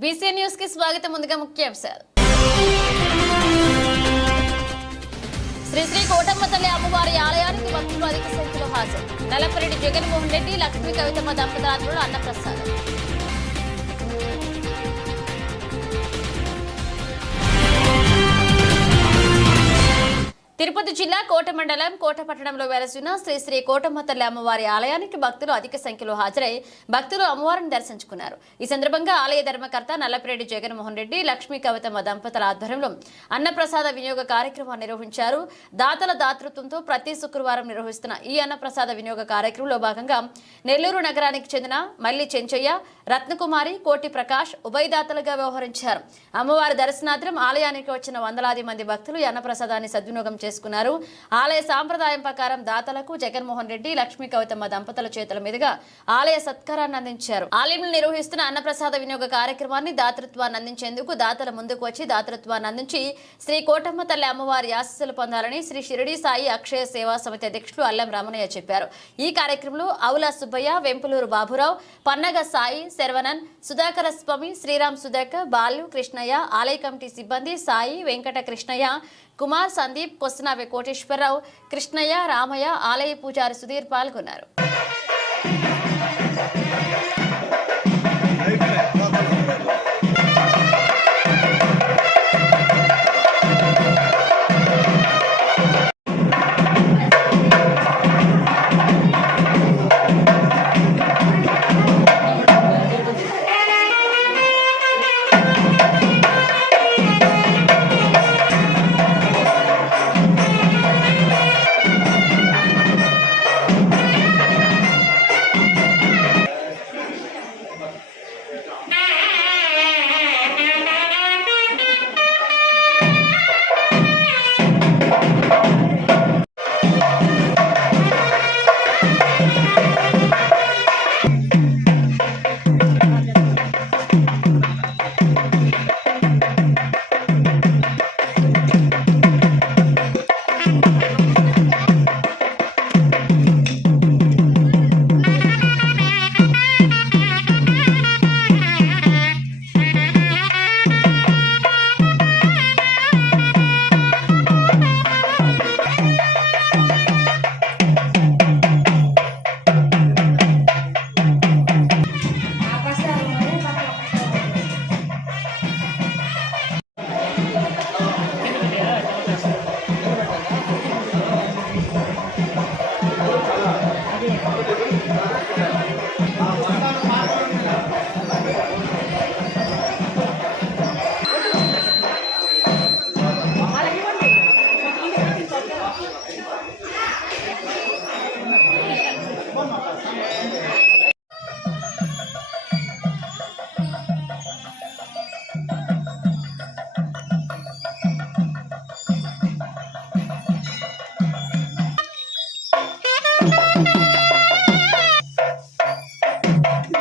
BC న్యూస్కి స్వాగతం ముందుగా ముఖ్యాంశాలు. శ్రీ శ్రీ కోటమ్మ తల్లి అమ్మవారి ఆలయానికి భక్తులు అధిక సంఖ్యలో హాజరు. నలపరెడ్డి జగన్మోహన్ రెడ్డి లక్ష్మీ కవితమ్మ దంపతుల ఆధ్వర్యంలో అన్నప్రసాదం. తిరుపతి జిల్లా కోట మండలం కోట పట్టణంలో వెలసిన శ్రీ శ్రీ కోటమ్మ తల్లి అమ్మవారి ఆలయానికి భక్తులు అధిక సంఖ్యలో హాజరై భక్తులు అమ్మవారిని దర్శించుకున్నారు. ఈ సందర్భంగా ఆలయ ధర్మకర్త నల్లపిరెడ్డి జగన్మోహన్ రెడ్డి లక్ష్మీ కవితమ్మ దంపతుల ఆధ్వర్యంలో అన్నప్రసాద వినియోగ కార్యక్రమాన్ని నిర్వహించారు. దాతల దాతృత్వంతో ప్రతి శుక్రవారం నిర్వహిస్తున్న ఈ అన్నప్రసాద వినియోగ కార్యక్రమంలో భాగంగా నెల్లూరు నగరానికి చెందిన మల్లి చెంచయ్య రత్నకుమారి కోటి ప్రకాష్ ఉభయదాతలుగా వ్యవహరించారు. అమ్మవారి దర్శనార్థం ఆలయానికి వచ్చిన వందలాది మంది భక్తులు ఈ అన్నప్రసాదాన్ని సద్వినియోగం చేసుకున్నారు. ఆలయ సాంప్రదాయం ప్రకారం దాతలకు జగన్మోహన్ రెడ్డి లక్ష్మీ కవితమ్మ దంపతుల చేతుల మీదుగా ఆలయ సత్కారాన్ని అందించారు. ఆలయంలో నిర్వహిస్తున్న అన్నప్రసాద వినియోగ కార్యక్రమాన్ని దాతృత్వాన్ని అందించేందుకు దాతల ముందుకు వచ్చి దాతృత్వాన్ని అందించి శ్రీ కోటమ్మ తల్లి అమ్మవారి ఆశస్సులు పొందాలని శ్రీ షిరిడి సాయి అక్షయ సేవా సమితి అధ్యక్షులు అల్లం రమణయ్య చెప్పారు. ఈ కార్యక్రమంలో అవుల సుబ్బయ్య వెంపులూరు బాబురావు పన్నగ సాయి శర్వనన్ సుధాకర స్వామి శ్రీరామ్ సుధాకర్ బాలు కృష్ణయ్య ఆలయ కమిటీ సిబ్బంది సాయి వెంకట కృష్ణయ్య కుమార్ సందీప్ వస్తున్నావే కోటేశ్వరరావు. కృష్ణయ్య రామయ్య ఆలయ పూజారి సుధీర్ పాల్గొన్నారు.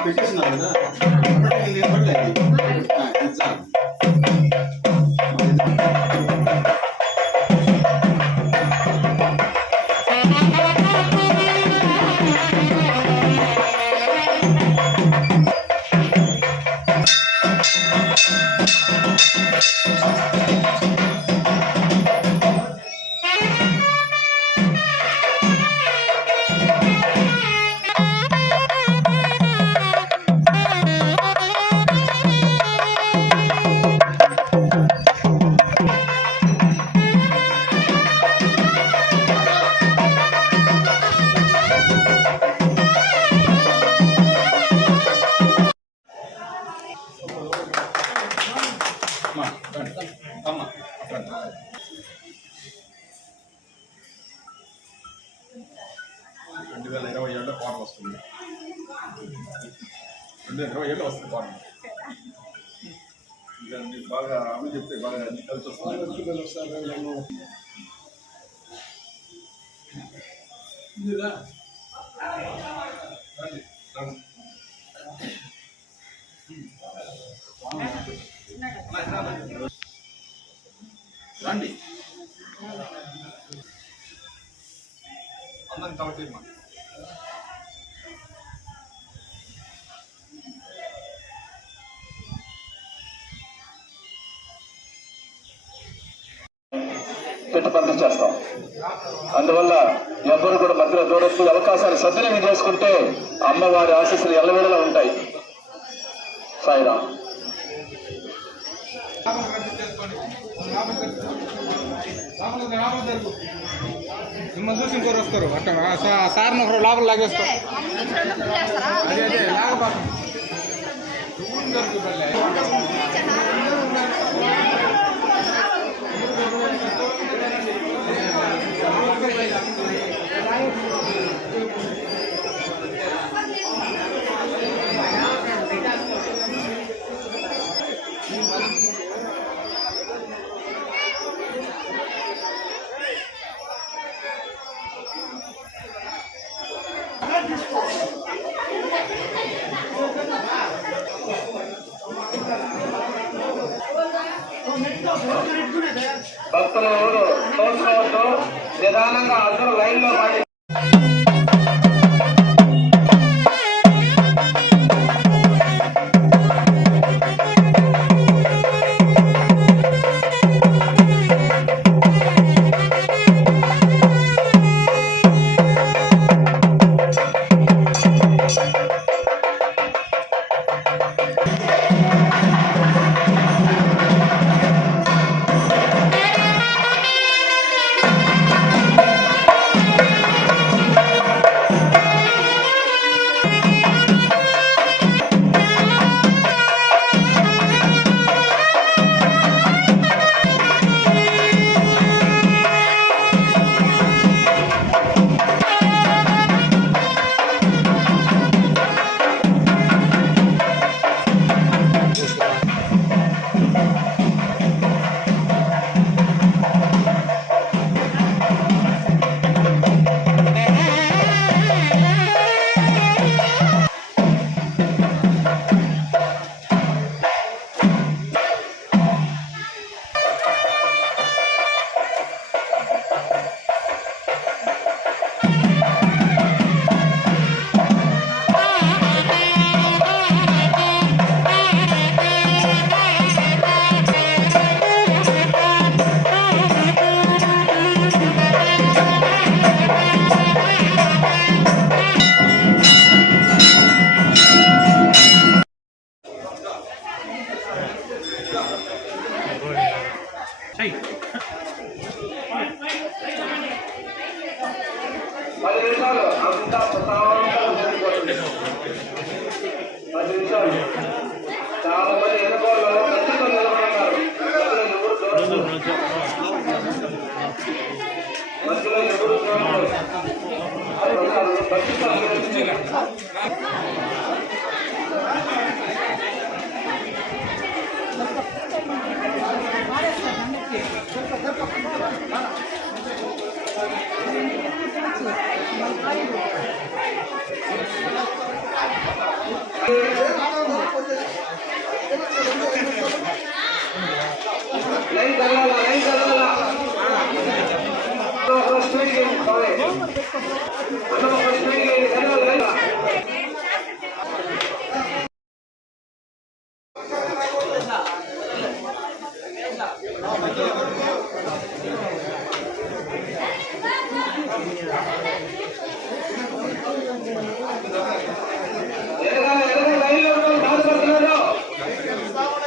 పెట్టేసినారు కదా. అప్పటికి నేను పడలేదు. రండి. వేల ఇరవై ఏడులో కోట వస్తుంది రెండు వేల ఇరవై ఏడులో వస్తుంది కోట ఇంకా మీరు బాగా అమ్మ చెప్తే బాగా అన్ని కలిసి వస్తుంది రండి, రండి. రండి. అందరిని కవర్ చేయమ్మా పెట్టుబడులు చేస్తాం. అందువల్ల ఎవరు కూడా మధ్యలో దూరొచ్చు అవకాశాలు సద్వినియోగం చేసుకుంటే అమ్మవారి ఆశీస్సులు ఎల్లవేళలా ఉంటాయి. సాయిరామ్. మిమ్మల్ని చూసి ఇంకోరు వస్తారు. అట్ట ఆ సార్ని ఒకరు లోపల లాగేస్తారు. అదే అదే లాగబాకు భక్తులు ఎవరు తోచుకోవద్దు నిదానంగా అందరూ లైన్లో పాటి వాళ్ళు బాధపడుతున్నారు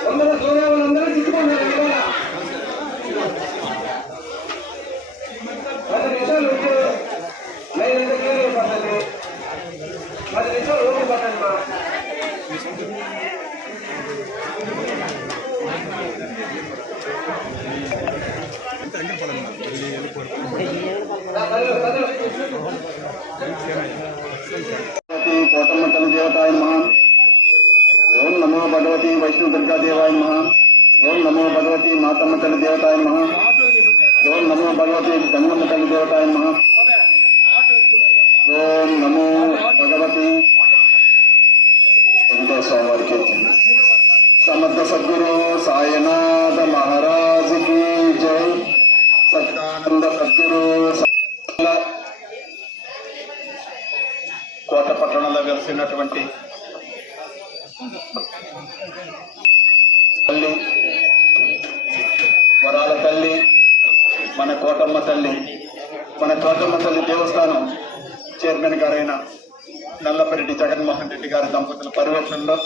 అందరూ చూడే భగవతి వైష్ణవ దుర్గా దేవాయ నమ ఓం నమో భగవతి మాతమ్మ తల్లి దేవతాయ నమ ఓం నమో భగవతి గంగమ్మ తల్లి దేవతాయ నమ ఓం నమో భగవతి వెంకటేశ్వర వారికి సమర్థ సద్గురు సాయనాథ మహారాజుకి జై సత్యానంద సద్గురు కోట పట్టణంలో వెలిసినటువంటి తల్లి వరాల తల్లి మన కోటమ్మ తల్లి మన కోటమ్మ తల్లి దేవస్థానం చైర్మన్ గారైన నల్లపరెడ్డి జగన్మోహన్ రెడ్డి గారి దంపతుల పర్యవేక్షణలో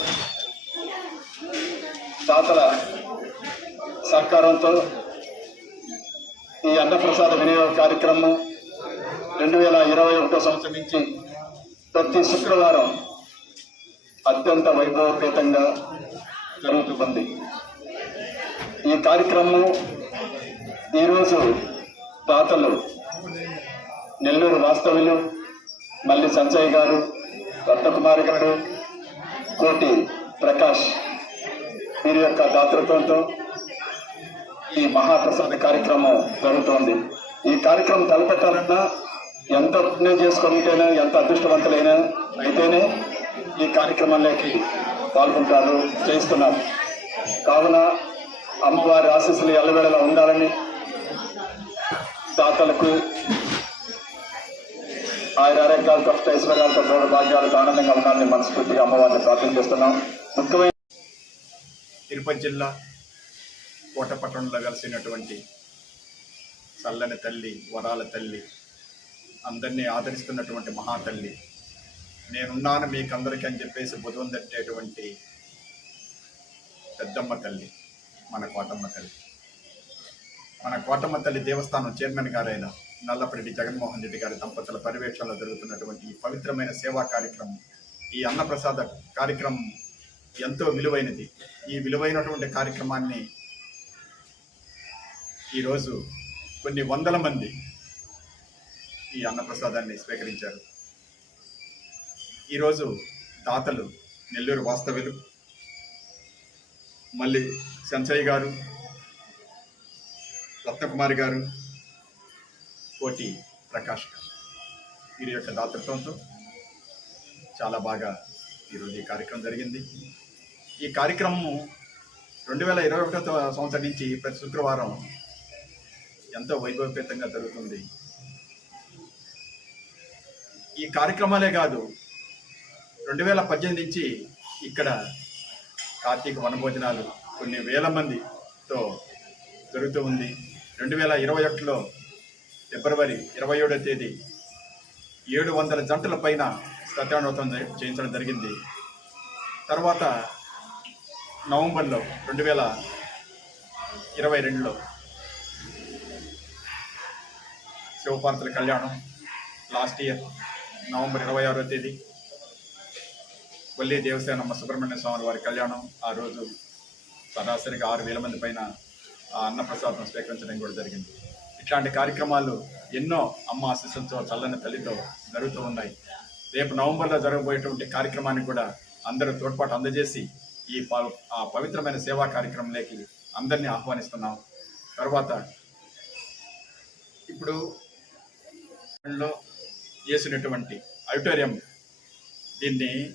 దాతల సహకారంతో ఈ అన్నప్రసాద వినియోగ కార్యక్రమం రెండు వేల ఇరవై ఒకటో సంవత్సరం నుంచి ప్రతి శుక్రవారం అత్యంత వైభవపేతంగా జరుగుతుంది. ఈ కార్యక్రమం ఈరోజు దాతలు నెల్లూరు వాస్తవ్యులు మల్లి సంజయ్ గారు రత్నకుమారి గారు కోటి ప్రకాష్ వీరి యొక్క దాతృత్వంతో ఈ మహాప్రసాద కార్యక్రమం జరుగుతోంది. ఈ కార్యక్రమం తలపెట్టాలన్నా ఎంత పుణ్యం చేసుకుంటేనే ఎంత అదృష్టవంతులైనా అయితేనే ఈ కార్యక్రమంలోకి పాల్గొంటారు చేస్తున్నారు. కావున అమ్మవారి ఆశీస్సులు ఎల్లవేళలా ఉండాలని దాతలకు ఆయన ఆరోగ్యాలతో ఐశ్వర్యాలతో మూడు భాగ్యాలతో ఆనందంగా ఉండాలని మనస్ఫూర్తిగా అమ్మవారిని ప్రార్థన చేస్తున్నాం. ముఖ్యమైన తిరుపతి జిల్లా కోటపట్టణంలో కలిసినటువంటి చల్లని తల్లి వరాల తల్లి అందరినీ ఆదరిస్తున్నటువంటి మహాతల్లి నేనున్నాను మీకందరికీ అని చెప్పేసి బుధం తట్టేటువంటి పెద్దమ్మ తల్లి మన కోటమ్మ తల్లి. మన కోటమ్మ తల్లి దేవస్థానం చైర్మన్ గారైన నల్లపరెడ్డి జగన్మోహన్ రెడ్డి గారి దంపతుల పర్యవేక్షణలో జరుగుతున్నటువంటి ఈ పవిత్రమైన సేవా కార్యక్రమం ఈ అన్నప్రసాద కార్యక్రమం ఎంతో విలువైనది. ఈ విలువైనటువంటి కార్యక్రమాన్ని ఈరోజు కొన్ని వందల మంది ఈ అన్నప్రసాదాన్ని స్వీకరించారు. ఈరోజు దాతలు నెల్లూరు వాస్తవ్యులు మళ్ళీ సంచయ్ గారు రత్నకుమారి గారు కోటి ప్రకాష్ గారు. వీరి యొక్క దాతృత్వంతో చాలా బాగా ఈరోజు ఈ కార్యక్రమం జరిగింది. ఈ కార్యక్రమము రెండు వేల ఇరవై ఒకటో సంవత్సరం నుంచి ప్రతి శుక్రవారం ఎంతో వైభవపేతంగా జరుగుతుంది. ఈ కార్యక్రమాలే కాదు రెండు వేల పద్దెనిమిది నుంచి ఇక్కడ కార్తీక వనభోజనాలు కొన్ని వేల మందితో జరుగుతూ ఉంది. రెండు వేల ఇరవై ఒకటిలో ఫిబ్రవరి ఇరవై ఏడో తేదీ ఏడు వందల జంటల పైన సత్యానోతం చేయించడం జరిగింది. తర్వాత నవంబర్లో రెండు వేల ఇరవై రెండులో శివపార్తల కళ్యాణం లాస్ట్ ఇయర్ నవంబర్ ఇరవై ఆరో తేదీ కొల్లి దేవసేనమ్మ సుబ్రహ్మణ్య స్వామి వారి కళ్యాణం ఆ రోజు సరాసరిగా ఆరు వేల మంది పైన ఆ అన్నప్రసాదం స్వీకరించడం కూడా జరిగింది. ఇట్లాంటి కార్యక్రమాలు ఎన్నో అమ్మ ఆశీస్సులతో చల్లని తల్లితో జరుగుతూ ఉన్నాయి. రేపు నవంబర్లో జరగబోయేటువంటి కార్యక్రమాన్ని కూడా అందరూ తోడ్పాటు అందజేసి ఈ ప- ఆ పవిత్రమైన సేవా కార్యక్రమంలోకి అందరినీ ఆహ్వానిస్తున్నాం. తర్వాత ఇప్పుడు లో చేసినటువంటి ఆడిటోరియం దీన్ని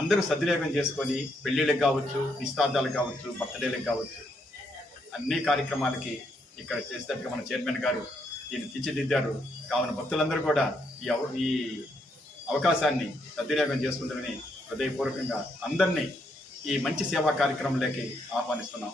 అందరూ సద్వినియోగం చేసుకొని పెళ్ళిళ్ళకి కావచ్చు నిశ్చితార్థాలకు కావచ్చు బర్త్డేలకు కావచ్చు అన్ని కార్యక్రమాలకి ఇక్కడ చేసేటట్టుగా మన చైర్మన్ గారు దీన్ని తీర్చిదిద్దారు. కావున భక్తులందరూ కూడా ఈ అవ ఈ అవకాశాన్ని సద్వినియోగం చేసుకుంటారని హృదయపూర్వకంగా అందరినీ ఈ మంచి సేవా కార్యక్రమంలోకి ఆహ్వానిస్తున్నాం.